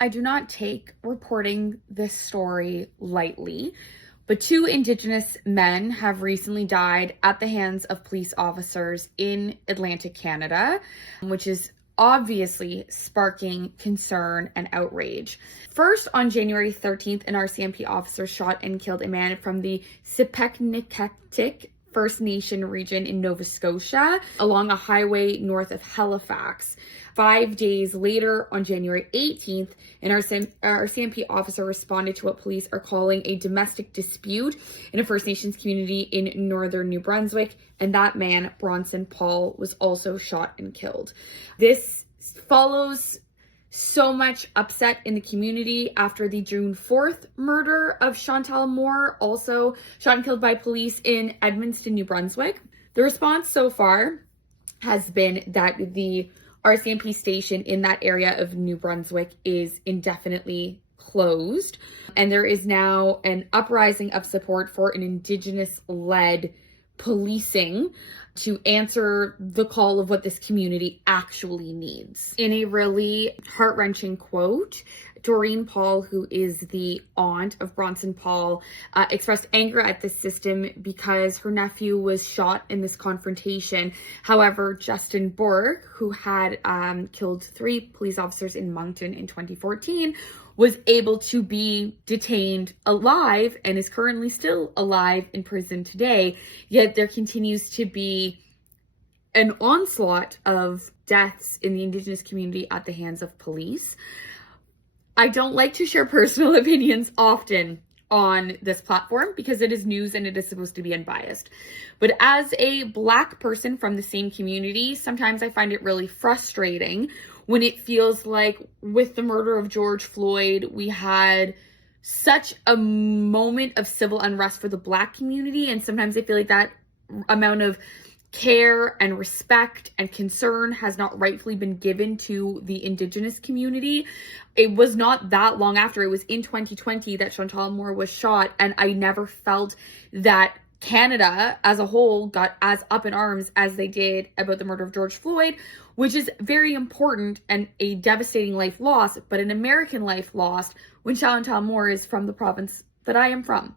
I do not take reporting this story lightly, but two Indigenous men have recently died at the hands of police officers in Atlantic Canada, which is obviously sparking concern and outrage. First, on January 13th, an RCMP officer shot and killed a man from the Sipekne'katik First Nation region in Nova Scotia along a highway north of Halifax. 5 days later, on January 18th, an RCMP officer responded to what police are calling a domestic dispute in a First Nations community in northern New Brunswick, and that man, Bronson Paul, was also shot and killed. This follows so much upset in the community after the June 4th murder of Chantal Moore, also shot and killed by police in Edmundston, New Brunswick. The response so far has been that the RCMP station in that area of New Brunswick is indefinitely closed, and there is now an uprising of support for an Indigenous-led policing to answer the call of what this community actually needs. In a really heart-wrenching quote, Doreen Paul, who is the aunt of Bronson Paul, expressed anger at the system because her nephew was shot in this confrontation. However, Justin Borg, who had killed 3 police officers in Moncton in 2014, was able to be detained alive and is currently still alive in prison today. Yet there continues to be an onslaught of deaths in the Indigenous community at the hands of police. I don't like to share personal opinions often on this platform because it is news and it is supposed to be unbiased. But as a Black person from the same community, sometimes I find it really frustrating when it feels like with the murder of George Floyd, we had such a moment of civil unrest for the Black community. And sometimes I feel like that amount of care and respect and concern has not rightfully been given to the Indigenous community. It was not that long after, it was in 2020 that Chantal Moore was shot, and I never felt that Canada as a whole got as up in arms as they did about the murder of George Floyd, which is very important and a devastating life loss, but an American life lost when Chantal Moore is from the province that I am from.